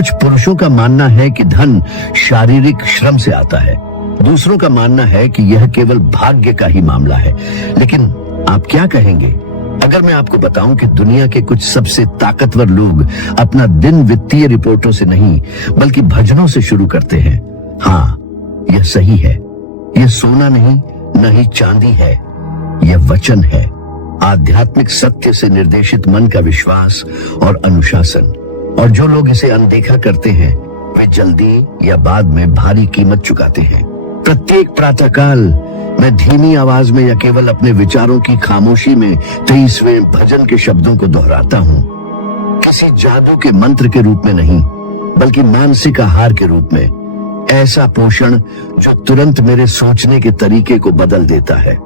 कुछ पुरुषों का मानना है कि धन शारीरिक श्रम से आता है, दूसरों का मानना है कि यह केवल भाग्य का ही मामला है। लेकिन आप क्या कहेंगे अगर मैं आपको बताऊं कि दुनिया के कुछ सबसे ताकतवर लोग अपना दिन वित्तीय रिपोर्टों से नहीं बल्कि भजनों से शुरू करते हैं? हाँ, यह सही है। यह सोना नहीं, न ही चांदी है, यह वचन है। आध्यात्मिक सत्य से निर्देशित मन का विश्वास और अनुशासन। और जो लोग इसे अनदेखा करते हैं वे जल्दी या बाद में भारी कीमत चुकाते हैं। प्रत्येक प्रातःकाल मैं धीमी आवाज में या केवल अपने विचारों की खामोशी में 23वें भजन के शब्दों को दोहराता हूँ। किसी जादू के मंत्र के रूप में नहीं बल्कि मानसिक आहार के रूप में। ऐसा पोषण जो तुरंत मेरे सोचने के तरीके को बदल देता है।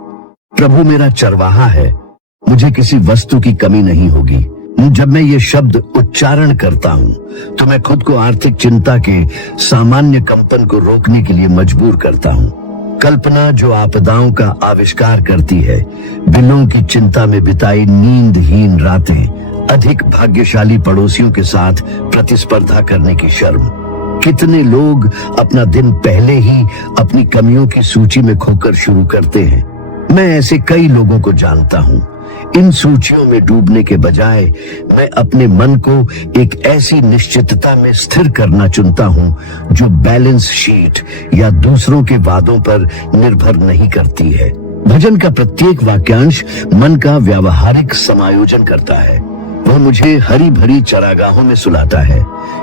प्रभु मेरा चरवाहा है, मुझे किसी वस्तु की कमी नहीं होगी। जब मैं ये शब्द उच्चारण करता हूँ तो मैं खुद को आर्थिक चिंता के सामान्य कंपन को रोकने के लिए मजबूर करता हूँ। कल्पना जो आपदाओं का आविष्कार करती है, बिलों की चिंता में बिताई नींदहीन रातें, अधिक भाग्यशाली पड़ोसियों के साथ प्रतिस्पर्धा करने की शर्म। कितने लोग अपना दिन पहले ही अपनी कमियों की सूची में खोकर शुरू करते हैं। मैं ऐसे कई लोगों को जानता हूँ। इन सूचियों में डूबने के बजाय मैं अपने मन को एक ऐसी निश्चितता में स्थिर करना चुनता हूँ जो बैलेंस शीट या दूसरों के वादों पर निर्भर नहीं करती है। भजन का प्रत्येक वाक्यांश मन का व्यावहारिक समायोजन करता है। वह मुझे हरी भरी चरागाहों में सुलाता है।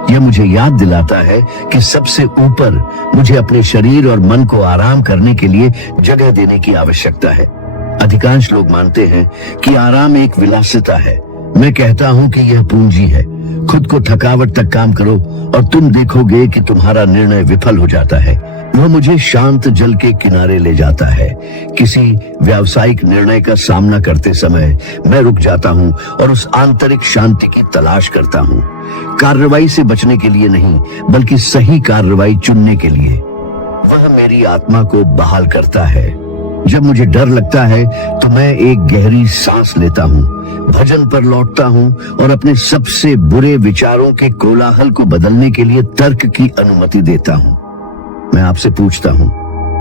यह मुझे याद दिलाता है कि सबसे ऊपर मुझे अपने शरीर और मन को आराम करने के लिए जगह देने की आवश्यकता है। अधिकांश लोग मानते हैं कि आराम एक विलासिता है। मैं कहता हूं कि यह पूंजी है। खुद को थकावट तक काम करो और तुम देखोगे कि तुम्हारा निर्णय विफल हो जाता है। वह मुझे शांत जल के किनारे ले जाता है। किसी व्यावसायिक निर्णय का सामना करते समय मैं रुक जाता हूं और उस आंतरिक शांति की तलाश करता हूं। कार्रवाई से बचने के लिए नहीं बल्कि सही कार्रवाई चुनने के लिए। वह मेरी आत्मा को बहाल करता है। जब मुझे डर लगता है तो मैं एक गहरी सांस लेता हूँ, भजन पर लौटता हूँ और अपने सबसे बुरे विचारों के कोलाहल को बदलने के लिए तर्क की अनुमति देता हूँ। मैं आपसे पूछता हूँ,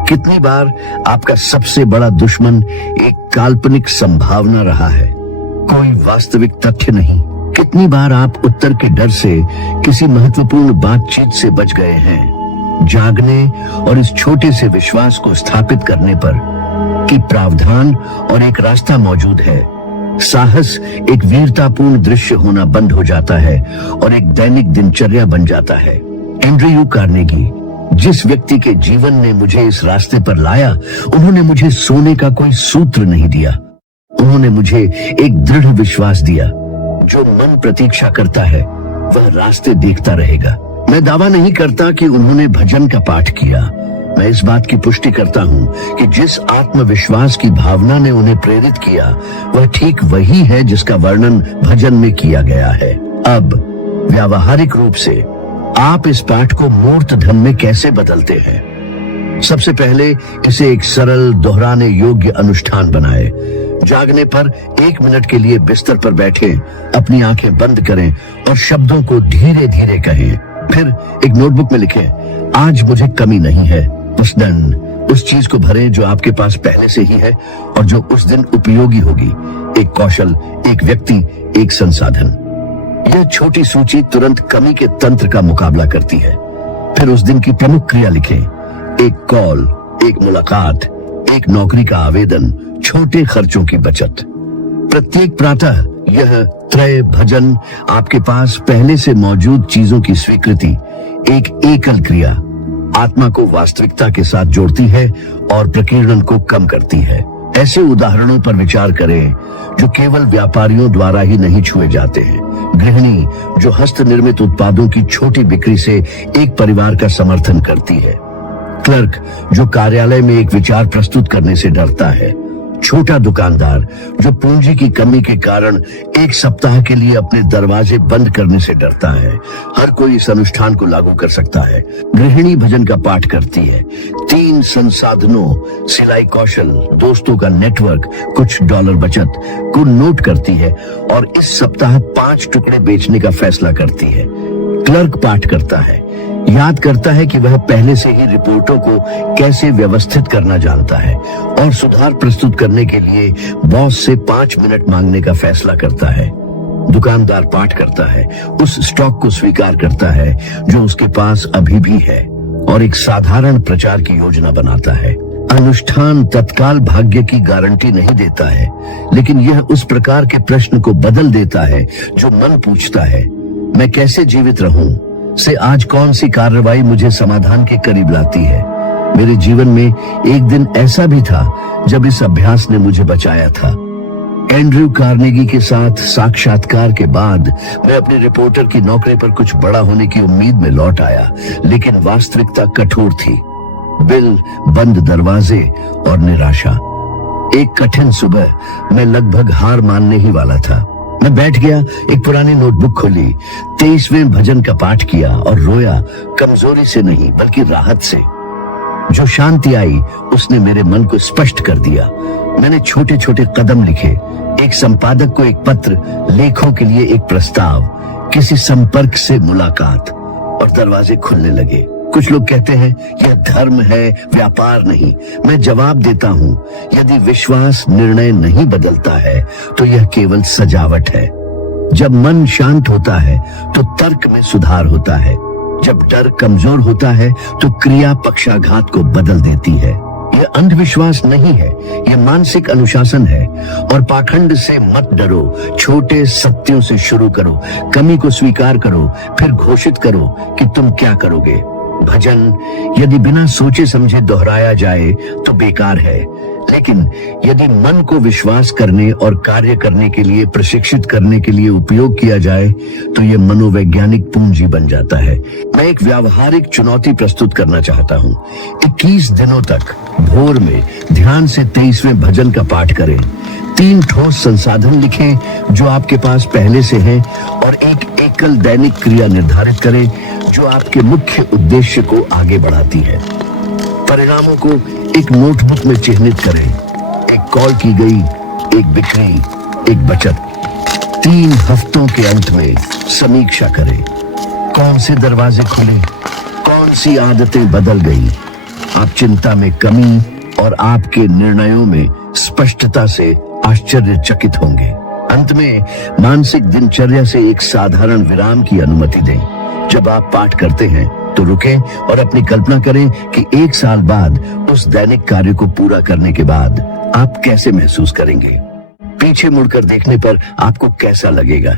कितनी बार आपका सबसे बड़ा दुश्मन एक काल्पनिक संभावना रहा है, कोई वास्तविक तथ्य नहीं? कितनी बार आप उत्तर के डर से किसी महत्वपूर्ण बातचीत से बच गए हैं, जागने और इस छोटे से विश्वास को स्थापित करने पर कि प्रावधान और एक रास्ता मौजूद है। साहस एक वीरतापूर्ण दृश्य होना बंद हो जाता है और एक दैनिक दिनचर्या बन जाता है। एंड्रयू कार्नेगी, जिस व्यक्ति के जीवन ने मुझे इस रास्ते पर लाया, उन्होंने मुझे सोने का कोई सूत्र नहीं दिया। उन्होंने मुझे एक दृढ़ विश्वास दिया, जो मन प्रतीक्षा करता है वह रास्ते देखता रहेगा। मैं दावा नहीं करता कि उन्होंने भजन का पाठ किया। मैं इस बात की पुष्टि करता हूँ कि जिस आत्मविश्वास की भावना ने उन्हें प्रेरित किया वह ठीक वही है जिसका वर्णन भजन में किया गया है। अब व्यावहारिक रूप से आप इस पाठ को मूर्त धन में कैसे बदलते हैं? सबसे पहले इसे एक सरल दोहराने योग्य अनुष्ठान बनाएं। जागने पर 1 मिनट के लिए बिस्तर पर बैठें, अपनी आंखें बंद करें और शब्दों को धीरे धीरे कहें। फिर एक नोटबुक में लिखें, आज मुझे कमी नहीं है, बस डन। उस चीज को भरें जो आपके पास पहले से ही है और जो उस दिन उपयोगी होगी। एक कौशल, एक व्यक्ति, एक संसाधन। यह छोटी सूची तुरंत कमी के तंत्र का मुकाबला करती है। फिर उस दिन की प्रमुख क्रिया लिखें, एक कॉल, एक मुलाकात, एक नौकरी का आवेदन, छोटे खर्चों की बचत। प्रत्येक प्रातः यह त्रय भजन आपके पास पहले से मौजूद चीजों की स्वीकृति, एक एकल क्रिया, आत्मा को वास्तविकता के साथ जोड़ती है और प्रकीर्णन को कम करती है। ऐसे उदाहरणों पर विचार करें जो केवल व्यापारियों द्वारा ही नहीं छुए जाते हैं। गृहिणी जो हस्त निर्मित उत्पादों की छोटी बिक्री से एक परिवार का समर्थन करती है। क्लर्क जो कार्यालय में एक विचार प्रस्तुत करने से डरता है। छोटा दुकानदार जो पूंजी की कमी के कारण 1 सप्ताह के लिए अपने दरवाजे बंद करने से डरता है। हर कोई इस अनुष्ठान को लागू कर सकता है। गृहिणी भजन का पाठ करती है। 3 संसाधनों, सिलाई कौशल, दोस्तों का नेटवर्क, कुछ डॉलर बचत को नोट करती है और इस सप्ताह 5 टुकड़े बेचने का फैसला करती है। क्लर्क पाठ करता है, याद करता है कि वह पहले से ही रिपोर्टों को कैसे व्यवस्थित करना जानता है और सुधार प्रस्तुत करने के लिए बॉस से 5 मिनट मांगने का फैसला करता है। दुकानदार पाठ करता है, उस स्टॉक को स्वीकार करता है जो उसके पास अभी भी है और एक साधारण प्रचार की योजना बनाता है। अनुष्ठान तत्काल भाग्य की गारंटी नहीं देता है, लेकिन यह उस प्रकार के प्रश्न को बदल देता है जो मन पूछता है, मैं कैसे जीवित रहूं से आज कौन सी कार्रवाई मुझे समाधान के करीब लाती है। मेरे जीवन में एक दिन ऐसा भी था जब इस अभ्यास ने मुझे बचाया था। एंड्रयू कार्नेगी के साथ साक्षात्कार के बाद मैं अपने रिपोर्टर की नौकरी पर कुछ बड़ा होने की उम्मीद में लौट आया, लेकिन वास्तविकता कठोर थी। बिल, बंद दरवाजे और निराशा। एक कठिन सुबह मैं लगभग हार मानने ही वाला था। मैं बैठ गया, एक पुरानी नोटबुक खोली, 23वें भजन का पाठ किया और रोया, कमजोरी से नहीं बल्कि राहत से। जो शांति आई उसने मेरे मन को स्पष्ट कर दिया। मैंने छोटे छोटे कदम लिखे, एक संपादक को एक पत्र, लेखों के लिए एक प्रस्ताव, किसी संपर्क से मुलाकात, और दरवाजे खुलने लगे। कुछ लोग कहते हैं यह धर्म है, व्यापार नहीं। मैं जवाब देता हूं, यदि विश्वास निर्णय नहीं बदलता है तो यह केवल सजावट है। जब मन शांत होता है तो तर्क में सुधार होता है। जब डर कमजोर होता है तो क्रिया पक्षाघात को बदल देती है। यह अंधविश्वास नहीं है, यह मानसिक अनुशासन है। और पाखंड से मत डरो, छोटे सत्यों से शुरू करो, कमी को स्वीकार करो, फिर घोषित करो कि तुम क्या करोगे। भजन यदि बिना सोचे समझे दोहराया जाए तो बेकार है, लेकिन यदि मन को विश्वास करने और कार्य करने के लिए प्रशिक्षित करने के लिए उपयोग किया जाए तो यह मनोवैज्ञानिक पूंजी बन जाता है। मैं एक व्यावहारिक चुनौती प्रस्तुत करना चाहता हूं। 21 दिनों तक भोर में ध्यान से 23वें भजन का पाठ करें। 3 ठोस संसाधन लिखें जो आपके पास पहले से हैं और एक एकल दैनिक क्रिया निर्धारित करें जो आपके मुख्य उद्देश्य को आगे बढ़ाती है। परिणामों को एक नोटबुक में चिह्नित करें। एक कॉल की गई, एक बिक्री, एक बचत। 3 हफ्तों के अंत में समीक्षा करें। कौन से दरवाजे खुले, कौन सी आदतें बदल गई। आप चिंता में कमी और आपके निर्णयों में स्पष्टता से आश्चर्यचकित होंगे। अंत में मानसिक दिनचर्या से एक साधारण विराम की अनुमति दें। जब आप पाठ करते हैं तो रुकें और अपनी कल्पना करें कि 1 साल बाद उस दैनिक कार्य को पूरा करने के बाद आप कैसे महसूस करेंगे। पीछे मुड़कर देखने पर आपको कैसा लगेगा।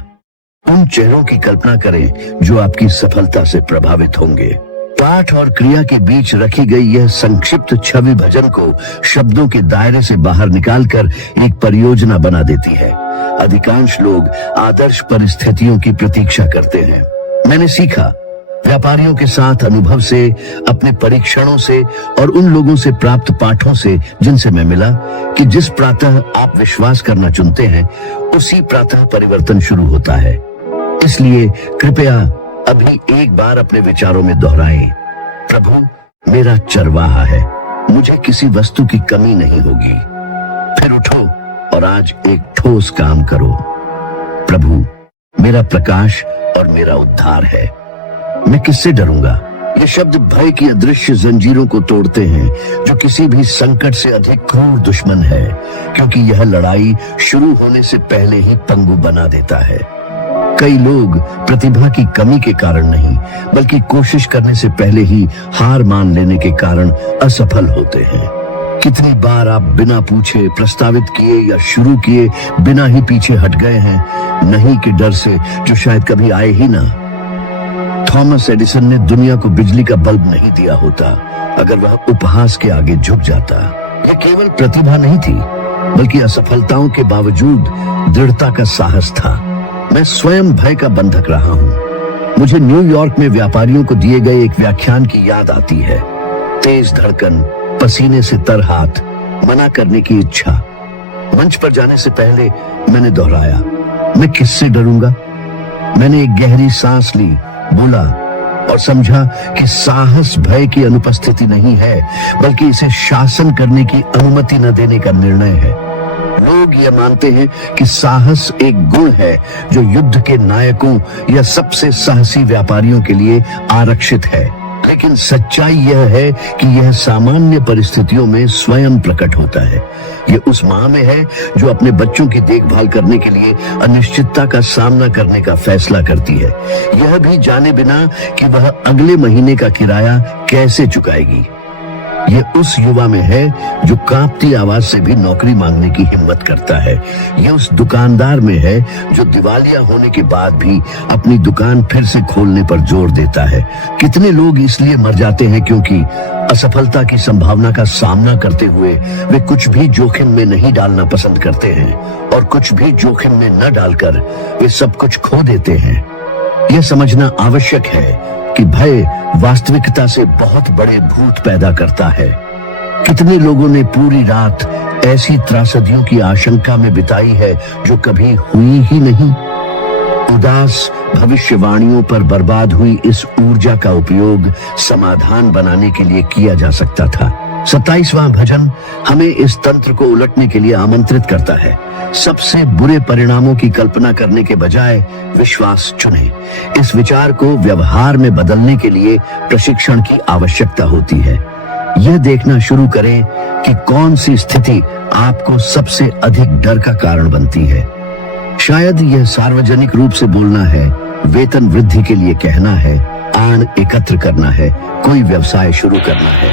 उन चेहरों की कल्पना करें जो आपकी सफलता से प्रभावित होंगे। पाठ और क्रिया के बीच रखी गई यह संक्षिप्त छवि भजन को शब्दों के दायरे से बाहर निकालकर एक परियोजना बना देती है। अधिकांश लोग आदर्श परिस्थितियों की प्रतीक्षा करते हैं। मैंने सीखा व्यापारियों के साथ अनुभव से, अपने परीक्षणों से और उन लोगों से प्राप्त पाठों से जिनसे मैं मिला कि जिस प्रातः आप विश्वास करना चुनते हैं उसी प्रातः परिवर्तन शुरू होता है। इसलिए कृपया अभी एक बार अपने विचारों में दोहराएं, प्रभु मेरा चरवाहा है, मुझे किसी वस्तु की कमी नहीं होगी। फिर उठो और आज एक ठोस काम करो। प्रभु मेरा प्रकाश और मेरा उद्धार है, मैं किससे डरूंगा। ये शब्द भय की अदृश्य जंजीरों को तोड़ते हैं जो किसी भी संकट से अधिक क्रूर दुश्मन है, क्योंकि यह लड़ाई शुरू होने से पहले ही पंगु बना देता है। कई लोग प्रतिभा की कमी के कारण नहीं बल्कि कोशिश करने से पहले ही हार मान लेने के कारण असफल होते हैं। कितनी बार आप बिना पूछे प्रस्तावित किए या शुरू किए बिना ही पीछे हट गए हैं, नहीं के डर से जो शायद कभी आए ही ना। थॉमस एडिसन ने दुनिया को बिजली का बल्ब नहीं दिया होता अगर वह उपहास के आगे झुक जाता। यह केवल प्रतिभा नहीं थी बल्कि असफलताओं के बावजूद दृढ़ता का साहस था। मैं स्वयं भय का बंधक रहा हूं। मुझे न्यूयॉर्क में व्यापारियों को दिए गए एक व्याख्यान की याद आती है। तेज धड़कन, पसीने से तर हाथ, मना करने की इच्छा। मंच पर जाने से पहले मैंने दोहराया, मैं किससे डरूंगा। मैंने एक गहरी सांस ली, बोला और समझा कि साहस भय की अनुपस्थिति नहीं है बल्कि इसे शासन करने की अनुमति न देने का निर्णय है। लोग यह मानते हैं कि साहस एक गुण है जो युद्ध के नायकों या सबसे साहसी व्यापारियों के लिए आरक्षित है, लेकिन सच्चाई यह है कि यह सामान्य परिस्थितियों में स्वयं प्रकट होता है। यह उस मां में है जो अपने बच्चों की देखभाल करने के लिए अनिश्चितता का सामना करने का फैसला करती है, यह भी जाने बिना कि वह अगले महीने का किराया कैसे चुकाएगी। यह उस युवा में है जो कांपती आवाज से भी नौकरी मांगने की हिम्मत करता है। यह उस दुकानदार में है जो दिवालिया होने के बाद भी अपनी दुकान फिर से खोलने पर जोर देता है। कितने लोग इसलिए मर जाते हैं क्योंकि असफलता की संभावना का सामना करते हुए वे कुछ भी जोखिम में नहीं डालना पसंद करते हैं, और कुछ भी जोखिम में न डालकर वे सब कुछ खो देते हैं। यह समझना आवश्यक है कि भय वास्तविकता से बहुत बड़े भूत पैदा करता है। कितने लोगों ने पूरी रात ऐसी त्रासदियों की आशंका में बिताई है जो कभी हुई ही नहीं। उदास भविष्यवाणियों पर बर्बाद हुई इस ऊर्जा का उपयोग समाधान बनाने के लिए किया जा सकता था। 27वां भजन हमें इस तंत्र को उलटने के लिए आमंत्रित करता है। सबसे बुरे परिणामों की कल्पना करने के बजाय विश्वास चुनें। इस विचार को व्यवहार में बदलने के लिए प्रशिक्षण की आवश्यकता होती है। यह देखना शुरू करें कि कौन सी स्थिति आपको सबसे अधिक डर का कारण बनती है। शायद यह सार्वजनिक रूप से बोलना है, वेतन वृद्धि के लिए कहना है, आय एकत्र करना है, कोई व्यवसाय शुरू करना है।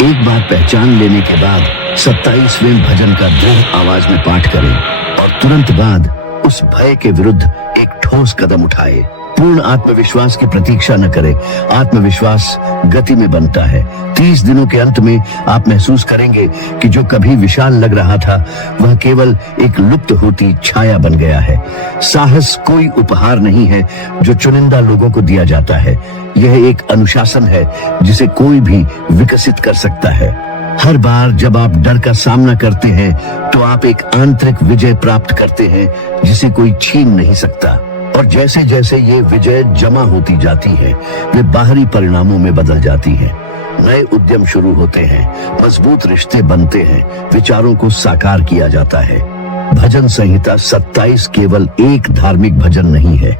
एक बात पहचान लेने के बाद 27वें भजन का दृढ़ आवाज में पाठ करें और तुरंत बाद उस भय के विरुद्ध एक ठोस कदम उठाए। पूर्ण आत्मविश्वास की प्रतीक्षा न करें। आत्मविश्वास गति में बनता है। 30 दिनों के अंत में आप महसूस करेंगे कि जो कभी विशाल लग रहा था वह केवल एक लुप्त होती छाया बन गया है। साहस कोई उपहार नहीं है जो चुनिंदा लोगों को दिया जाता है। यह एक अनुशासन है जिसे कोई भी विकसित कर सकता है। हर बार जब आप डर का सामना करते हैं तो आप एक आंतरिक विजय प्राप्त करते हैं जिसे कोई छीन नहीं सकता, और जैसे जैसे ये विजय जमा होती जाती है वे बाहरी परिणामों में बदल जाती है। नए उद्यम शुरू होते हैं, मजबूत रिश्ते बनते हैं, विचारों को साकार किया जाता है। भजन संहिता 27 केवल एक धार्मिक भजन नहीं है।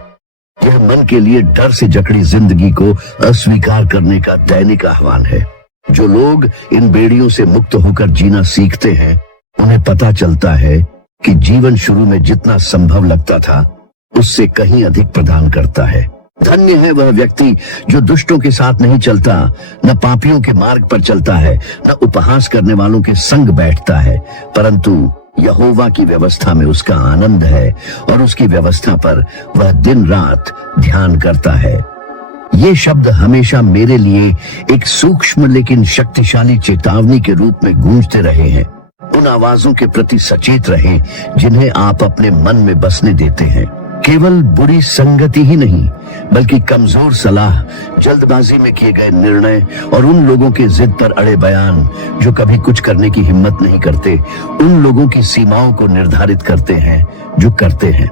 यह मन के लिए डर से जकड़ी जिंदगी को अस्वीकार करने का दैनिक आह्वान है। जो लोग इन बेड़ियों से मुक्त होकर जीना सीखते हैं उन्हें पता चलता है कि जीवन शुरू में जितना संभव लगता था उससे कहीं अधिक प्रदान करता है। धन्य है वह व्यक्ति जो दुष्टों के साथ नहीं चलता, न पापियों के मार्ग पर चलता है, न उपहास करने वालों के संग बैठता है, परंतु यहोवा की व्यवस्था में उसका आनंद है और उसकी व्यवस्था पर वह दिन रात ध्यान करता है। ये शब्द हमेशा मेरे लिए एक सूक्ष्म लेकिन शक्तिशाली चेतावनी के रूप में गूंजते रहे हैं। उन आवाजों के प्रति सचेत रहें जिन्हें आप अपने मन में बसने देते हैं। केवल बुरी संगति ही नहीं बल्कि कमजोर सलाह, जल्दबाजी में किए गए निर्णय और उन लोगों के जिद पर अड़े बयान जो कभी कुछ करने की हिम्मत नहीं करते, उन लोगों की सीमाओं को निर्धारित करते हैं जो करते हैं।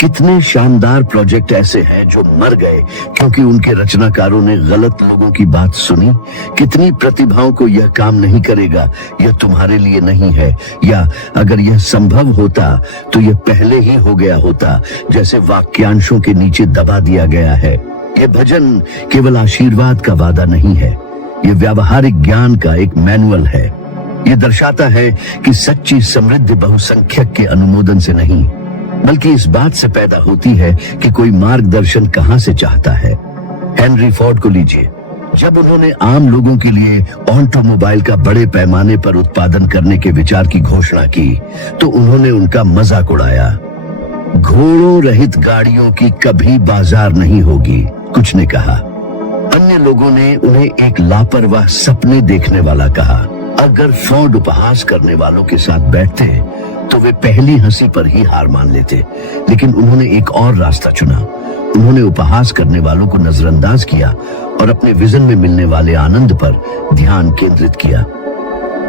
कितने शानदार प्रोजेक्ट ऐसे हैं जो मर गए क्योंकि उनके रचनाकारों ने गलत लोगों की बात सुनी। कितनी प्रतिभाओं को यह काम नहीं करेगा, यह तुम्हारे लिए नहीं है, या अगर यह संभव होता तो यह पहले ही हो गया होता, जैसे वाक्यांशों के नीचे दबा दिया गया है। यह भजन केवल आशीर्वाद का वादा नहीं है, यह व्यावहारिक ज्ञान का एक मैनुअल है। यह दर्शाता है कि सच्ची समृद्धि बहुसंख्यक के अनुमोदन से नहीं बल्कि इस बात से पैदा होती है कि कोई मार्गदर्शन कहां से चाहता है। हेनरी फोर्ड को लीजिए। जब उन्होंने आम लोगों के लिए ऑटोमोबाइल का बड़े पैमाने पर उत्पादन करने के विचार की घोषणा की तो उन्होंने उनका मजाक उड़ाया। घोड़ों रहित गाड़ियों की कभी बाजार नहीं होगी, कुछ ने कहा। अन्य लोगों ने उन्हें एक लापरवाह सपने देखने वाला कहा। अगर फोर्ड उपहास करने वालों के साथ बैठते तो वे पहली हंसी पर ही हार मान लेते, लेकिन उन्होंने एक और रास्ता चुना। उन्होंने उपहास करने वालों को नजरअंदाज किया और अपने विजन में मिलने वाले आनंद पर ध्यान केंद्रित किया।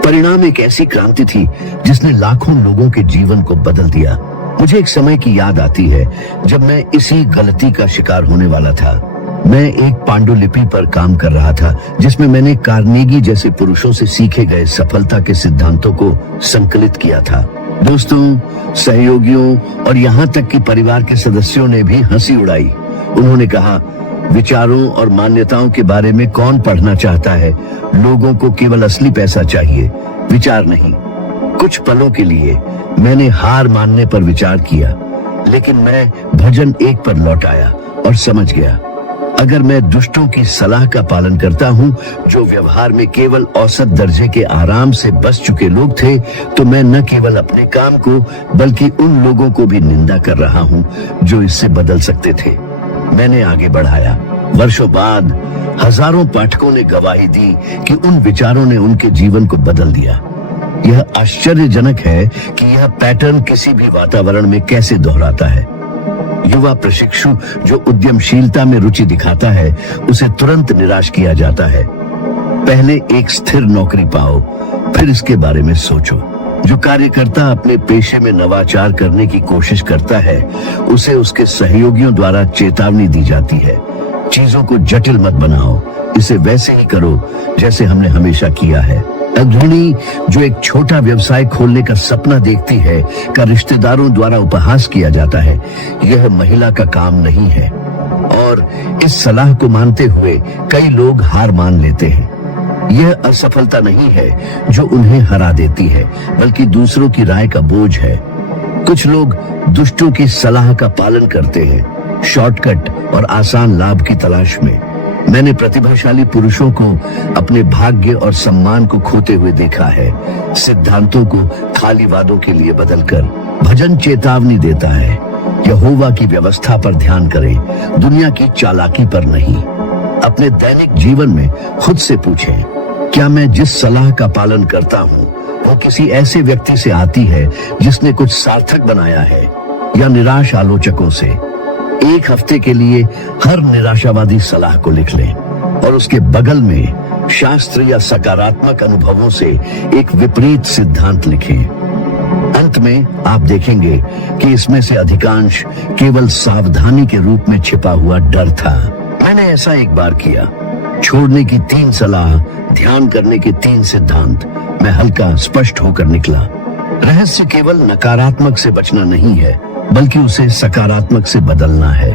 परिणाम एक ऐसी क्रांति थी जिसने लाखों लोगों के जीवन को बदल दिया। मुझे एक समय की याद आती है जब मैं इसी गलती का शिकार होने वाला था। मैं एक पांडुलिपि पर काम कर रहा था जिसमें मैंने कार्नेगी जैसे पुरुषों से सीखे गए सफलता के सिद्धांतों को संकलित किया था। दोस्तों, सहयोगियों और यहाँ तक कि परिवार के सदस्यों ने भी हंसी उड़ाई। उन्होंने कहा, विचारों और मान्यताओं के बारे में कौन पढ़ना चाहता है? लोगों को केवल असली पैसा चाहिए, विचार नहीं। कुछ पलों के लिए मैंने हार मानने पर विचार किया, लेकिन मैं भजन 1 पर लौट आया और समझ गया, अगर मैं दुष्टों की सलाह का पालन करता हूँ, जो व्यवहार में केवल औसत दर्जे के आराम से बस चुके लोग थे, तो मैं न केवल अपने काम को बल्कि उन लोगों को भी निंदा कर रहा हूँ जो इससे बदल सकते थे। मैंने आगे बढ़ाया। वर्षों बाद हजारों पाठकों ने गवाही दी कि उन विचारों ने उनके जीवन को बदल दिया। यह आश्चर्यजनक है कि यह पैटर्न किसी भी वातावरण में कैसे दोहराता है। युवा प्रशिक्षु जो उद्यमशीलता में रुचि दिखाता है, उसे तुरंत निराश किया जाता है। पहले एक स्थिर नौकरी पाओ, फिर इसके बारे में सोचो। जो कार्यकर्ता अपने पेशे में नवाचार करने की कोशिश करता है, उसे उसके सहयोगियों द्वारा चेतावनी दी जाती है, चीजों को जटिल मत बनाओ, इसे वैसे ही करो जैसे हमने हमेशा किया है। गृहिणी जो एक छोटा व्यवसाय खोलने का सपना देखती है, का रिश्तेदारों द्वारा उपहास किया जाता है, यह महिला का काम नहीं है। और इस सलाह को मानते हुए कई लोग हार मान लेते हैं। यह असफलता नहीं है जो उन्हें हरा देती है, बल्कि दूसरों की राय का बोझ है। कुछ लोग दुष्टों की सलाह का पालन करते हैं, शॉर्टकट और आसान लाभ की तलाश में। मैंने प्रतिभाशाली पुरुषों को अपने भाग्य और सम्मान को खोते हुए देखा है, सिद्धांतों को खाली वादों के लिए बदलकर। भजन चेतावनी देता है, यहोवा की व्यवस्था पर ध्यान करें, दुनिया की चालाकी पर नहीं। अपने दैनिक जीवन में खुद से पूछें, क्या मैं जिस सलाह का पालन करता हूँ वो किसी ऐसे व्यक्ति से आती है जिसने कुछ सार्थक बनाया है, या निराश आलोचकों से? एक हफ्ते के लिए हर निराशावादी सलाह को लिख लें और उसके बगल में शास्त्र या सकारात्मक अनुभवों से एक विपरीत सिद्धांत लिखें। अंत में आप देखेंगे कि इसमें से अधिकांश केवल सावधानी के रूप में छिपा हुआ डर था। मैंने ऐसा एक बार किया। छोड़ने की 3 सलाह, ध्यान करने के 3 सिद्धांत। मैं हल्का स्पष्ट होकर निकला। रहस्य केवल नकारात्मक से बचना नहीं है, बल्कि उसे सकारात्मक से बदलना है।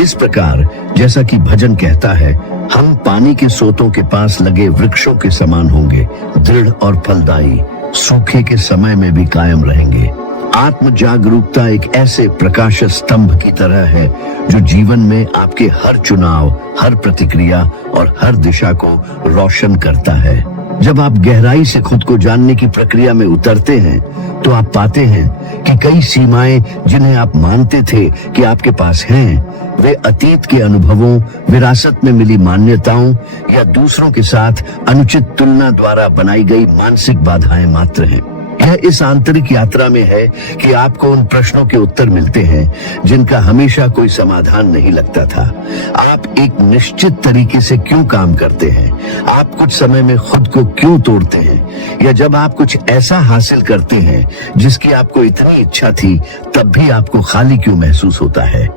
इस प्रकार, जैसा कि भजन कहता है, हम पानी के सोतों के पास लगे वृक्षों के समान होंगे, दृढ़ और फलदायी, सूखे के समय में भी कायम रहेंगे। आत्म जागरूकता एक ऐसे प्रकाश स्तंभ की तरह है जो जीवन में आपके हर चुनाव, हर प्रतिक्रिया और हर दिशा को रोशन करता है। जब आप गहराई से खुद को जानने की प्रक्रिया में उतरते हैं, तो आप पाते हैं कि कई सीमाएं जिन्हें आप मानते थे कि आपके पास हैं, वे अतीत के अनुभवों, विरासत में मिली मान्यताओं या दूसरों के साथ अनुचित तुलना द्वारा बनाई गई मानसिक बाधाएं मात्र हैं। यह इस आंतरिक यात्रा में है कि आपको उन प्रश्नों के उत्तर मिलते हैं जिनका हमेशा कोई समाधान नहीं लगता था। आप एक निश्चित तरीके से क्यों काम करते हैं? आप कुछ समय में खुद को क्यों तोड़ते हैं? या जब आप कुछ ऐसा हासिल करते हैं जिसकी आपको इतनी इच्छा थी, तब भी आपको खाली क्यों महसूस होता है?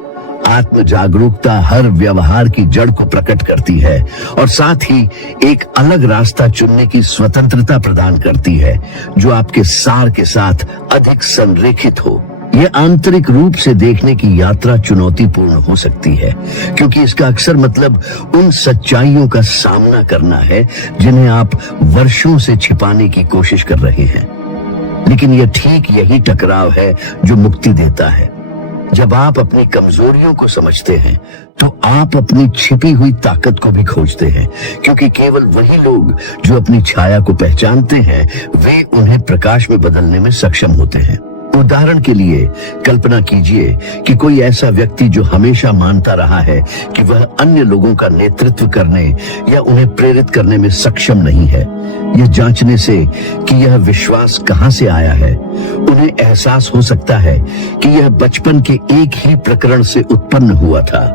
आत्म जागरूकता हर व्यवहार की जड़ को प्रकट करती है और साथ ही एक अलग रास्ता चुनने की स्वतंत्रता प्रदान करती है जो आपके सार के साथ अधिक संरेखित हो। यह आंतरिक रूप से देखने की यात्रा चुनौतीपूर्ण हो सकती है, क्योंकि इसका अक्सर मतलब उन सच्चाइयों का सामना करना है जिन्हें आप वर्षों से छिपाने की कोशिश कर रहे हैं। लेकिन यह ठीक यही टकराव है जो मुक्ति देता है। जब आप अपनी कमजोरियों को समझते हैं, तो आप अपनी छिपी हुई ताकत को भी खोजते हैं, क्योंकि केवल वही लोग जो अपनी छाया को पहचानते हैं, वे उन्हें प्रकाश में बदलने में सक्षम होते हैं। उदाहरण के लिए कल्पना कीजिए कि कोई ऐसा व्यक्ति जो हमेशा मानता रहा है कि वह अन्य लोगों का नेतृत्व करने या उन्हें प्रेरित करने में सक्षम नहीं है। यह जांचने से कि यह विश्वास कहां से आया है, उन्हें एहसास हो सकता है कि यह बचपन के एक ही प्रकरण से उत्पन्न हुआ था,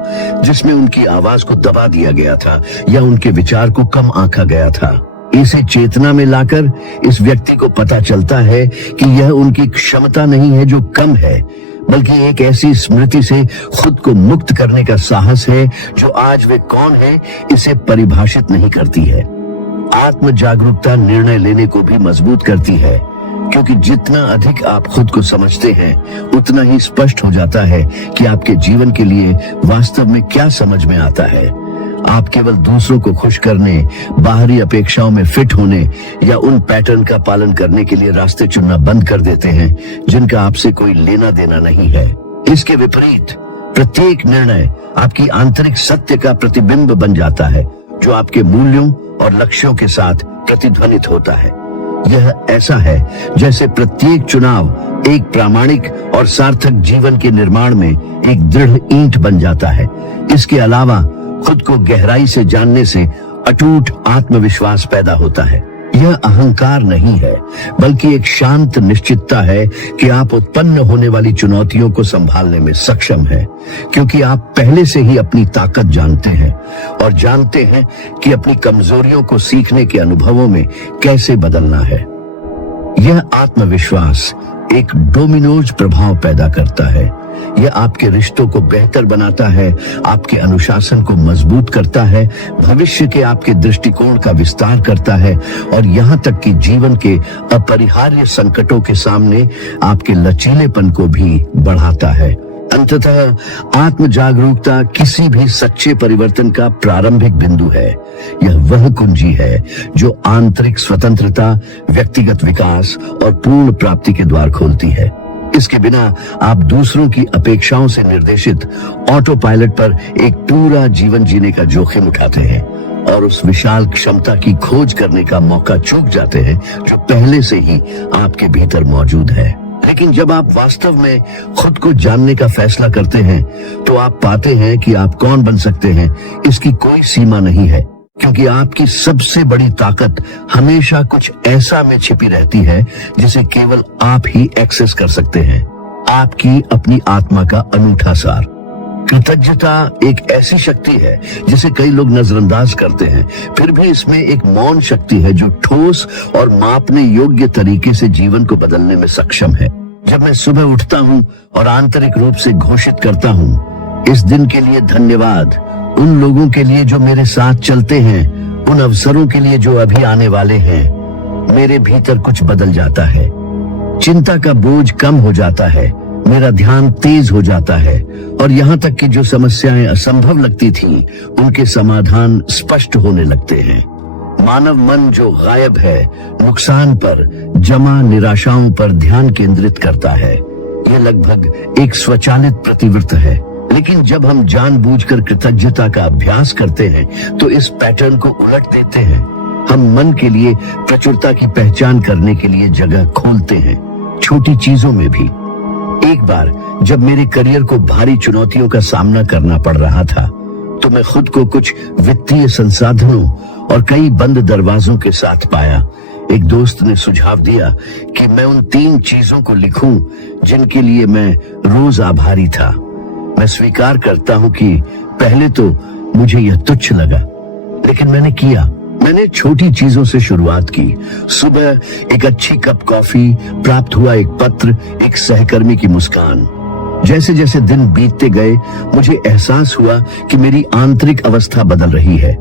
जिसमें उनकी आवाज को दबा दिया गया था या उनके विचार को कम आंका गया था। इसे चेतना में लाकर इस व्यक्ति को पता चलता है कि यह उनकी क्षमता नहीं है जो कम है, बल्कि एक ऐसी स्मृति से खुद को मुक्त करने का साहस है जो आज वे कौन है इसे परिभाषित नहीं करती है। आत्म जागरूकता निर्णय लेने को भी मजबूत करती है। क्योंकि जितना अधिक आप खुद को समझते हैं उतना ही स्पष्ट हो जाता है कि आपके जीवन के लिए वास्तव में क्या समझ में आता है। आप केवल दूसरों को खुश करने, बाहरी अपेक्षाओं में फिट होने या उन पैटर्न का पालन करने के लिए रास्ते चुनना बंद कर देते हैं जिनका आपसे कोई लेना देना नहीं है। इसके विपरीत प्रत्येक निर्णय आपकी आंतरिक सत्य का प्रतिबिंब बन जाता है, जो आपके मूल्यों और लक्ष्यों के साथ प्रतिध्वनित होता है। यह ऐसा है जैसे प्रत्येक चुनाव एक प्रामाणिक और सार्थक जीवन के निर्माण में एक दृढ़ ईंट बन जाता है। इसके अलावा खुद को गहराई से जानने से अटूट आत्मविश्वास पैदा होता है। यह अहंकार नहीं है, बल्कि एक शांत निश्चितता है कि आप उत्पन्न होने वाली चुनौतियों को संभालने में सक्षम हैं, क्योंकि आप पहले से ही अपनी ताकत जानते हैं और जानते हैं कि अपनी कमजोरियों को सीखने के अनुभवों में कैसे बदलना है। यह आत्मविश्वास एक डोमिनोज प्रभाव पैदा करता है। यह आपके रिश्तों को बेहतर बनाता है, आपके अनुशासन को मजबूत करता है, भविष्य के आपके दृष्टिकोण का विस्तार करता है और यहाँ तक कि जीवन के अपरिहार्य संकटों के सामने आपके लचीलेपन को भी बढ़ाता है। अंततः आत्म जागरूकता किसी भी सच्चे परिवर्तन का प्रारंभिक बिंदु है। यह वह कुंजी है जो आंतरिक स्वतंत्रता, व्यक्तिगत विकास और पूर्ण प्राप्ति के द्वार खोलती है। इसके बिना आप दूसरों की अपेक्षाओं से निर्देशित ऑटो पायलट पर एक पूरा जीवन जीने का जोखिम उठाते हैं और उस विशाल क्षमता की खोज करने का मौका चूक जाते हैं जो पहले से ही आपके भीतर मौजूद है। लेकिन जब आप वास्तव में खुद को जानने का फैसला करते हैं तो आप पाते हैं कि आप कौन बन सकते हैं इसकी कोई सीमा नहीं है, क्योंकि आपकी सबसे बड़ी ताकत हमेशा कुछ ऐसा में छिपी रहती है जिसे केवल आप ही एक्सेस कर सकते हैं। आपकी अपनी आत्मा का अनूठा सार। कृतज्ञता एक ऐसी शक्ति है जिसे कई लोग नजरअंदाज करते हैं, फिर भी इसमें एक मौन शक्ति है जो ठोस और मापने योग्य तरीके से जीवन को बदलने में सक्षम है। जब मैं सुबह उठता हूँ और आंतरिक रूप से घोषित करता हूँ, इस दिन के लिए धन्यवाद, उन लोगों के लिए जो मेरे साथ चलते हैं, उन अवसरों के लिए जो अभी आने वाले हैं, मेरे भीतर कुछ बदल जाता है। चिंता का बोझ कम हो जाता है, मेरा ध्यान तेज हो जाता है और यहाँ तक कि जो समस्याएं असंभव लगती थीं, उनके समाधान स्पष्ट होने लगते हैं। मानव मन जो गायब है, नुकसान पर, जमा निराशाओं पर ध्यान केंद्रित करता है। यह लगभग एक स्वचालित प्रतिवृत्ति है। लेकिन जब हम जानबूझकर कृतज्ञता का अभ्यास करते हैं तो इस पैटर्न को उलट देते हैं। हम मन के लिए प्रचुरता की पहचान करने के लिए जगह खोलते हैं, छोटी चीजों में भी। एक बार जब मेरे करियर को भारी चुनौतियों का सामना करना पड़ रहा था तो मैं खुद को कुछ वित्तीय संसाधनों और कई बंद दरवाजों के साथ पाया। एक दोस्त ने सुझाव दिया कि मैं उन 3 चीजों को लिखूं जिनके लिए मैं रोज आभारी था। मैं स्वीकार करता हूं कि पहले तो मुझे यह तुच्छ लगा, लेकिन मैंने किया। मैंने छोटी चीजों से शुरुआत की। सुबह एक अच्छी कप कॉफी, प्राप्त हुआ एक पत्र, एक सहकर्मी की मुस्कान। जैसे जैसे दिन बीतते गए मुझे एहसास हुआ कि मेरी आंतरिक अवस्था बदल रही है।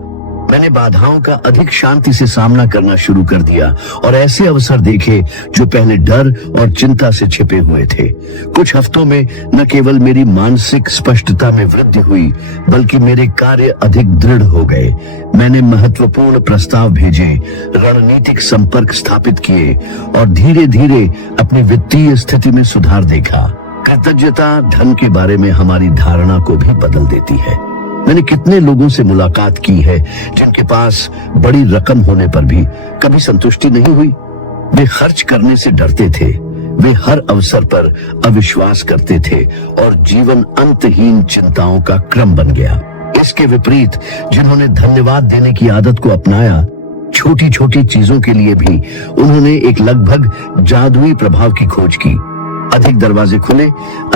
मैंने बाधाओं का अधिक शांति से सामना करना शुरू कर दिया और ऐसे अवसर देखे जो पहले डर और चिंता से छिपे हुए थे। कुछ हफ्तों में न केवल मेरी मानसिक स्पष्टता में वृद्धि हुई, बल्कि मेरे कार्य अधिक दृढ़ हो गए। मैंने महत्वपूर्ण प्रस्ताव भेजे, रणनीतिक संपर्क स्थापित किए और धीरे धीरे अपनी वित्तीय स्थिति में सुधार देखा। कृतज्ञता धन के बारे में हमारी धारणा को भी बदल देती है। मैंने कितने लोगों से मुलाकात की है जिनके पास बड़ी रकम होने पर भी कभी संतुष्टि नहीं हुई। वे खर्च करने से डरते थे, वे हर अवसर पर अविश्वास करते थे और जीवन अंतहीन चिंताओं का क्रम बन गया। इसके विपरीत जिन्होंने धन्यवाद देने की आदत को अपनाया, छोटी छोटी चीजों के लिए भी उन्होंने एक लगभग जादुई प्रभाव की खोज की। अधिक दरवाजे खुले,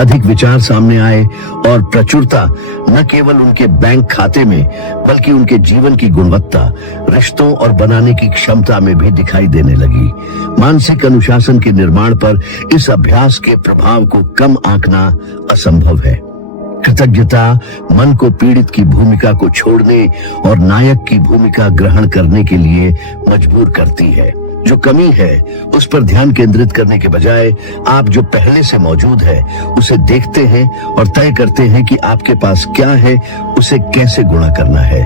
अधिक विचार सामने आए और प्रचुरता न केवल उनके बैंक खाते में बल्कि उनके जीवन की गुणवत्ता, रिश्तों और बनाने की क्षमता में भी दिखाई देने लगी। मानसिक अनुशासन के निर्माण पर इस अभ्यास के प्रभाव को कम आंकना असंभव है। कृतज्ञता मन को पीड़ित की भूमिका को छोड़ने और नायक की भूमिका ग्रहण करने के लिए मजबूर करती है। जो कमी है उस पर ध्यान केंद्रित करने के बजाय आप जो पहले से मौजूद है उसे देखते हैं और तय करते हैं कि आपके पास क्या है, उसे कैसे गुणा करना है।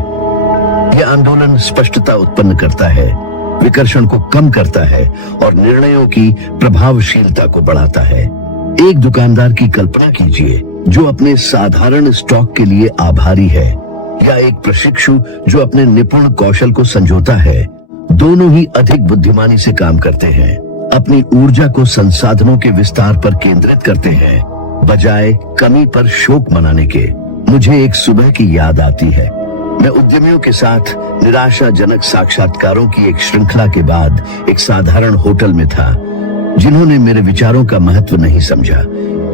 यह आंदोलन स्पष्टता उत्पन्न करता है, विकर्षण को कम करता है और निर्णयों की प्रभावशीलता को बढ़ाता है। एक दुकानदार की कल्पना कीजिए जो अपने साधारण स्टॉक के लिए आभारी है, या एक प्रशिक्षु जो अपने निपुण कौशल को संजोता है। दोनों ही अधिक बुद्धिमानी से काम करते हैं, अपनी ऊर्जा को संसाधनों के विस्तार पर केंद्रित करते हैं बजाय कमी पर शोक मनाने के। मुझे एक सुबह की याद आती है। मैं उद्यमियों के साथ निराशाजनक साक्षात्कारों की एक श्रृंखला के बाद एक साधारण होटल में था, जिन्होंने मेरे विचारों का महत्व नहीं समझा।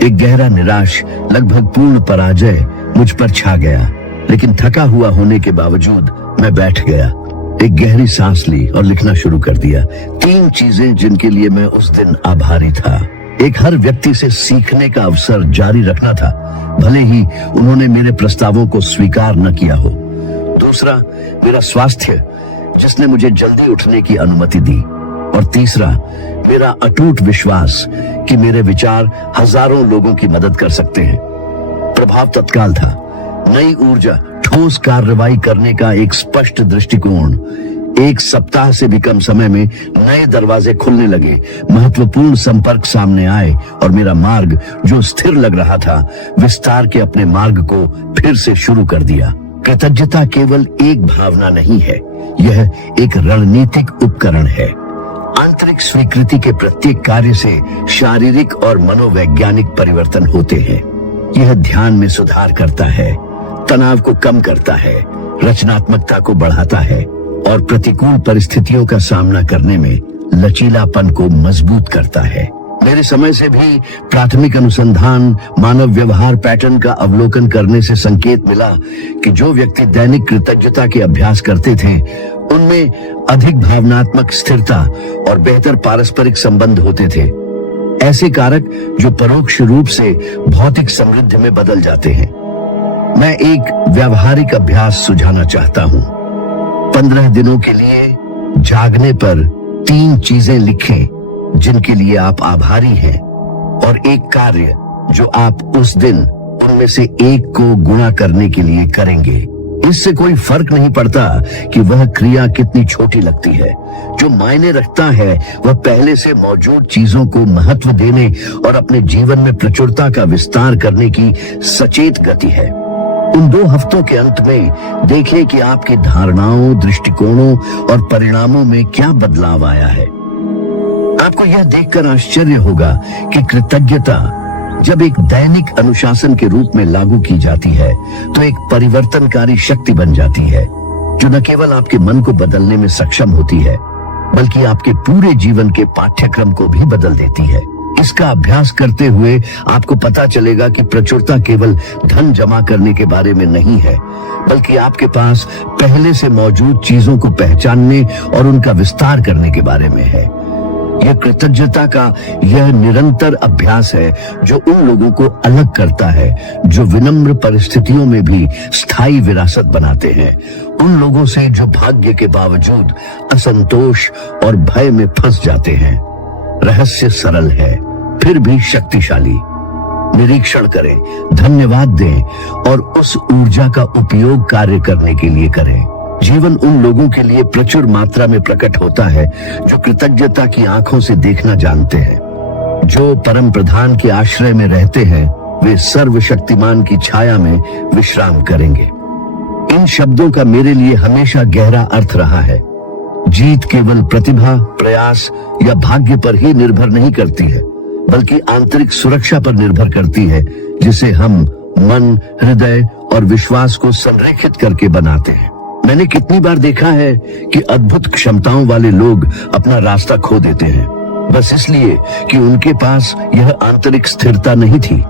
एक गहरा निराश, लगभग पूर्ण पराजय मुझ पर छा गया, लेकिन थका हुआ होने के बावजूद मैं बैठ गया, एक गहरी सांस ली और लिखना शुरू कर दिया। 3 चीजें जिनके लिए मैं उस दिन आभारी था। एक, हर व्यक्ति से सीखने का अवसर जारी रखना था, भले ही उन्होंने मेरे प्रस्तावों को स्वीकार न किया हो। दूसरा, मेरा स्वास्थ्य, जिसने मुझे जल्दी उठने की अनुमति दी। और तीसरा, मेरा अटूट विश्वास कि मेरे विचार हजारों लोगों की मदद कर सकते हैं। प्रभाव तत्काल था। नई ऊर्जा, ठोस कार्रवाई करने का एक स्पष्ट दृष्टिकोण। 1 सप्ताह से भी कम समय में नए दरवाजे खुलने लगे, महत्वपूर्ण संपर्क सामने आए और मेरा मार्ग, जो स्थिर लग रहा था, विस्तार के अपने मार्ग को फिर से शुरू कर दिया। कृतज्ञता केवल एक भावना नहीं है, यह एक रणनीतिक उपकरण है। आंतरिक स्वीकृति के प्रत्येक कार्य से शारीरिक और मनोवैज्ञानिक परिवर्तन होते हैं। यह ध्यान में सुधार करता है, तनाव को कम करता है, रचनात्मकता को बढ़ाता है और प्रतिकूल परिस्थितियों का सामना करने में लचीलापन को मजबूत करता है। मेरे समय से भी प्राथमिक अनुसंधान मानव व्यवहार पैटर्न का अवलोकन करने से संकेत मिला कि जो व्यक्ति दैनिक कृतज्ञता के अभ्यास करते थे, उनमें अधिक भावनात्मक स्थिरता और बेहतर पारस्परिक संबंध होते थे। ऐसे कारक जो परोक्ष रूप से भौतिक समृद्धि में बदल जाते हैं। मैं एक व्यावहारिक अभ्यास सुझाना चाहता हूँ। 15 दिनों के लिए जागने पर 3 चीजें लिखें जिनके लिए आप आभारी हैं, और एक कार्य जो आप उस दिन उनमें से एक को गुणा करने के लिए करेंगे। इससे कोई फर्क नहीं पड़ता कि वह क्रिया कितनी छोटी लगती है। जो मायने रखता है वह पहले से मौजूद चीजों को महत्व देने और अपने जीवन में प्रचुरता का विस्तार करने की सचेत गति है। उन 2 हफ्तों के अंत में देखें कि आपकी धारणाओं, दृष्टिकोणों और परिणामों में क्या बदलाव आया है। आपको यह देखकर आश्चर्य होगा कि कृतज्ञता जब एक दैनिक अनुशासन के रूप में लागू की जाती है तो एक परिवर्तनकारी शक्ति बन जाती है, जो न केवल आपके मन को बदलने में सक्षम होती है, बल्कि आपके पूरे जीवन के पाठ्यक्रम को भी बदल देती है। इसका अभ्यास करते हुए आपको पता चलेगा कि प्रचुरता केवल धन जमा करने के बारे में नहीं है, बल्कि आपके पास पहले से मौजूद चीजों को पहचानने और उनका विस्तार करने के बारे में है। यह कृतज्ञता का यह निरंतर अभ्यास है जो उन लोगों को अलग करता है जो विनम्र परिस्थितियों में भी स्थायी विरासत बनाते हैं, उन लोगों से जो भाग्य के बावजूद असंतोष और भय में फंस जाते हैं। रहस्य सरल है, फिर भी शक्तिशाली। निरीक्षण करें, धन्यवाद दें और उस ऊर्जा का उपयोग कार्य करने के लिए करें। जीवन उन लोगों के लिए प्रचुर मात्रा में प्रकट होता है जो कृतज्ञता की आंखों से देखना जानते हैं। जो परम प्रधान के आश्रय में रहते हैं वे सर्वशक्तिमान की छाया में विश्राम करेंगे। इन शब्दों का मेरे लिए हमेशा गहरा अर्थ रहा है। जीत केवल प्रतिभा, प्रयास या भाग्य पर ही निर्भर नहीं करती है, बल्कि आंतरिक सुरक्षा पर निर्भर करती है, जिसे हम मन, हृदय और विश्वास को संरेखित करके बनाते हैं। मैंने कितनी बार देखा है कि अद्भुत क्षमताओं वाले लोग अपना रास्ता खो देते हैं, बस इसलिए कि उनके पास यह आंतरिक स्थिरता नहीं थी।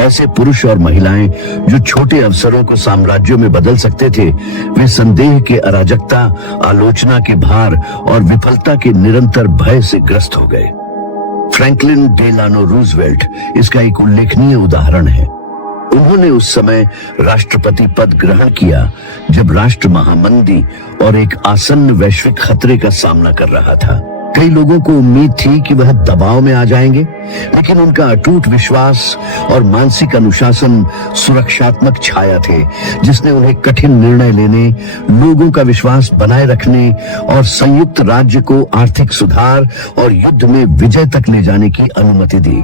ऐसे पुरुष और महिलाएं जो छोटे अवसरों को साम्राज्यों में बदल सकते थे, वे संदेह के अराजकता, आलोचना के भार और विफलता के निरंतर भय से ग्रस्त हो गए। फ्रैंकलिन डेलानो रूजवेल्ट इसका एक उल्लेखनीय उदाहरण है। उन्होंने उस समय राष्ट्रपति पद ग्रहण किया जब राष्ट्र महामंदी और एक आसन्न वैश्विक खतरे का सामना कर रहा था। कई लोगों को उम्मीद थी कि वह दबाव में आ जाएंगे, लेकिन उनका अटूट विश्वास और मानसिक अनुशासन सुरक्षात्मक छाया थे, जिसने उन्हें कठिन निर्णय लेने, लोगों का विश्वास बनाए रखने और संयुक्त राज्य को आर्थिक सुधार और युद्ध में विजय तक ले जाने की अनुमति दी।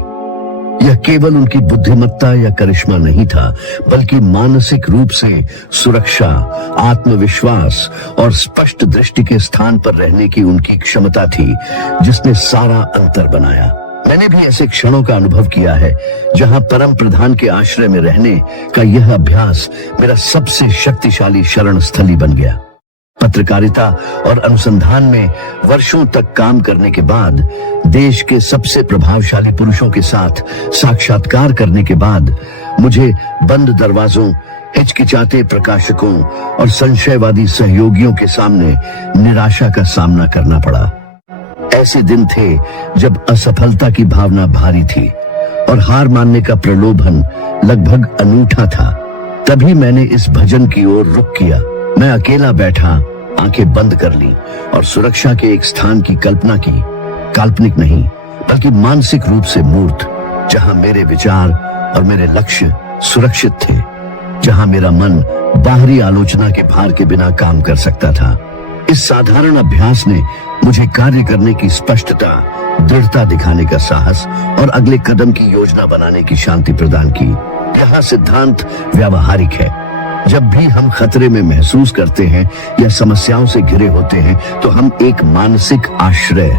यह केवल उनकी बुद्धिमत्ता या करिश्मा नहीं था, बल्कि मानसिक रूप से सुरक्षा, आत्मविश्वास और स्पष्ट दृष्टि के स्थान पर रहने की उनकी क्षमता थी, जिसने सारा अंतर बनाया। मैंने भी ऐसे क्षणों का अनुभव किया है जहां परम प्रधान के आश्रय में रहने का यह अभ्यास मेरा सबसे शक्तिशाली शरण स्थली बन गया। पत्रकारिता और अनुसंधान में वर्षों तक काम करने के बाद, देश के सबसे प्रभावशाली पुरुषों के साथ साक्षात्कार करने के बाद, मुझे बंद दरवाजों, हिचकिचाते प्रकाशकों और संशयवादी सहयोगियों के सामने निराशा का सामना करना पड़ा। ऐसे दिन थे जब असफलता की भावना भारी थी और हार मानने का प्रलोभन लगभग अनूठा था। तभी मैंने इस भजन की ओर रुख किया। मैं अकेला बैठा, आंखें बंद कर ली और सुरक्षा के एक स्थान की कल्पना की, काल्पनिक नहीं बल्कि मानसिक रूप से मूर्त, जहां मेरे विचार और मेरे लक्ष्य सुरक्षित थे, जहां मेरा मन बाहरी आलोचना के भार के बिना काम कर सकता था। इस साधारण अभ्यास ने मुझे कार्य करने की स्पष्टता, दृढ़ता दिखाने का साहस और अगले कदम की योजना बनाने की शांति प्रदान की। यह सिद्धांत व्यावहारिक है। जब भी हम खतरे में महसूस करते हैं या समस्याओं से घिरे होते हैं, तो हम एक मानसिक आश्रय,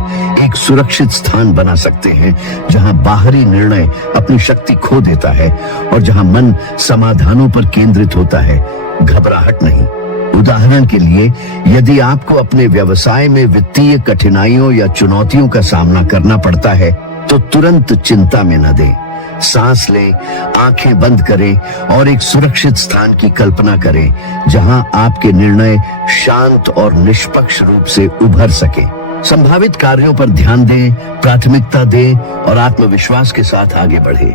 एक सुरक्षित स्थान बना सकते हैं, जहां बाहरी निर्णय अपनी शक्ति खो देता है और जहां मन समाधानों पर केंद्रित होता है, घबराहट नहीं। उदाहरण के लिए, यदि आपको अपने व्यवसाय में वित्तीय कठिनाइयों या चुनौतियों का सामना करना पड़ता है, तो तुरंत चिंता में न दें। सांस लें, आंखें बंद करें और एक सुरक्षित स्थान की कल्पना करें, जहां आपके निर्णय शांत और निष्पक्ष रूप से उभर सके। संभावित कार्यों पर ध्यान दें, प्राथमिकता दें और आत्मविश्वास के साथ आगे बढ़े।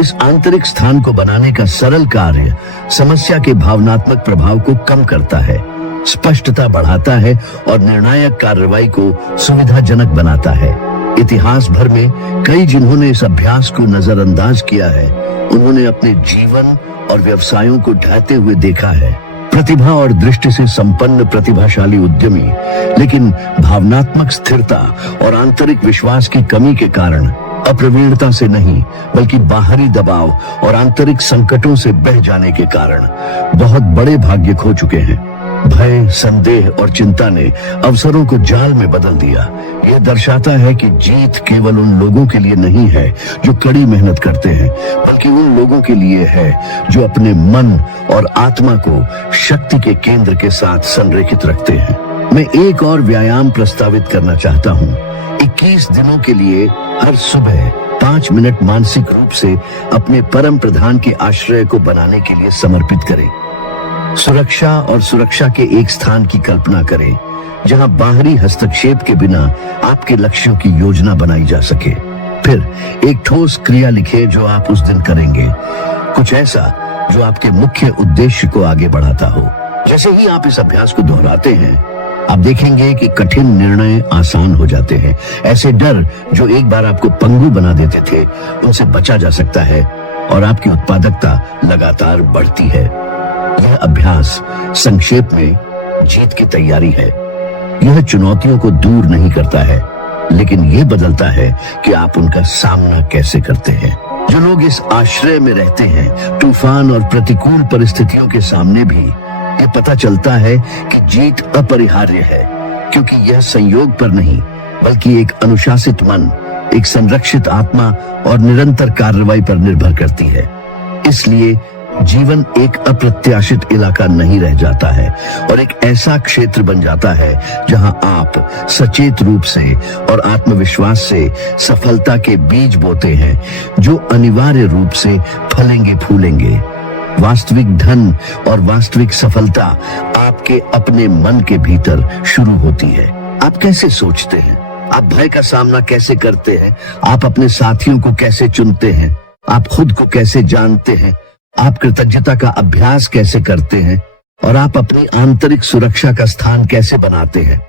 इस आंतरिक स्थान को बनाने का सरल कार्य समस्या के भावनात्मक प्रभाव को कम करता है, स्पष्टता बढ़ाता है और निर्णायक कार्रवाई को सुविधाजनक बनाता है। इतिहास भर में कई जिन्होंने इस अभ्यास को नजरअंदाज किया है, उन्होंने अपने जीवन और व्यवसायों को ढहते हुए देखा है। प्रतिभा और दृष्टि से संपन्न प्रतिभाशाली उद्यमी, लेकिन भावनात्मक स्थिरता और आंतरिक विश्वास की कमी के कारण, अप्रवीणता से नहीं बल्कि बाहरी दबाव और आंतरिक संकटों से बह जाने के कारण बहुत बड़े भाग्य खो चुके हैं। भय, संदेह और चिंता ने अवसरों को जाल में बदल दिया। यह दर्शाता है कि जीत केवल उन लोगों के लिए नहीं है जो कड़ी मेहनत करते हैं, बल्कि उन लोगों के लिए है जो अपने मन और आत्मा को शक्ति के केंद्र के साथ संरेखित रखते हैं। मैं एक और व्यायाम प्रस्तावित करना चाहता हूँ। 21 दिनों के लिए हर सुबह 5 मिनट मानसिक रूप से अपने परम प्रधान के आश्रय को बनाने के लिए समर्पित करें। सुरक्षा और सुरक्षा के एक स्थान की कल्पना करें, जहां बाहरी हस्तक्षेप के बिना आपके लक्ष्यों की योजना बनाई जा सके। फिर एक ठोस क्रिया लिखें जो आप उस दिन करेंगे, कुछ ऐसा जो आपके मुख्य उद्देश्य को आगे बढ़ाता हो। जैसे ही आप इस अभ्यास को दोहराते हैं, आप देखेंगे कि कठिन निर्णय आसान हो जाते हैं। ऐसे डर जो एक बार आपको पंगु बना देते थे, उनसे बचा जा सकता है और आपकी उत्पादकता लगातार बढ़ती है। यह अभ्यास संक्षेप में जीत की तैयारी है। यह चुनौतियों को दूर नहीं करता है, लेकिन यह बदलता है कि आप उनका सामना कैसे करते हैं। जो लोग इस आश्रय में रहते हैं, तूफान और प्रतिकूल परिस्थितियों के सामने भी यह पता चलता है कि जीत अपरिहार्य है, क्योंकि यह संयोग पर नहीं बल्कि एक अनुशासित मन, एक संरक्षित आत्मा और निरंतर कार्रवाई पर निर्भर करती है। इसलिए जीवन एक अप्रत्याशित इलाका नहीं रह जाता है और एक ऐसा क्षेत्र बन जाता है जहां आप सचेत रूप से और आत्मविश्वास से सफलता के बीज बोते हैं, जो अनिवार्य रूप से फलेंगे फूलेंगे। वास्तविक धन और वास्तविक सफलता आपके अपने मन के भीतर शुरू होती है। आप कैसे सोचते हैं? आप भय का सामना कैसे करते हैं? आप अपने साथियों को कैसे चुनते हैं? आप खुद को कैसे जानते हैं? आप कृतज्ञता का अभ्यास कैसे करते हैं? और आप अपनी आंतरिक सुरक्षा का स्थान कैसे बनाते हैं?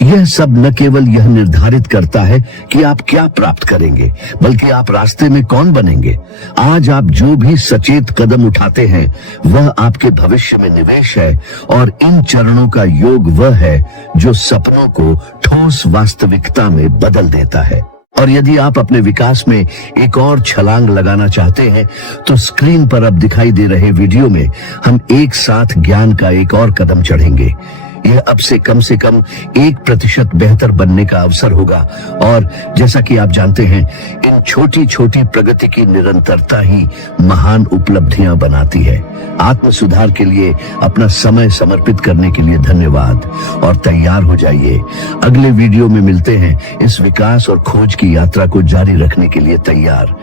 यह सब न केवल यह निर्धारित करता है कि आप क्या प्राप्त करेंगे, बल्कि आप रास्ते में कौन बनेंगे। आज आप जो भी सचेत कदम उठाते हैं वह आपके भविष्य में निवेश है, और इन चरणों का योग वह है जो सपनों को ठोस वास्तविकता में बदल देता है। और यदि आप अपने विकास में एक और छलांग लगाना चाहते हैं तो स्क्रीन पर अब दिखाई दे रहे वीडियो में हम एक साथ ज्ञान का एक और कदम चढ़ेंगे। यह अब से कम 1% बेहतर बनने का अवसर होगा, और जैसा कि आप जानते हैं, इन छोटी छोटी प्रगति की निरंतरता ही महान उपलब्धियां बनाती है। आत्म सुधार के लिए अपना समय समर्पित करने के लिए धन्यवाद, और तैयार हो जाइए। अगले वीडियो में मिलते हैं इस विकास और खोज की यात्रा को जारी रखने के लिए तैयार।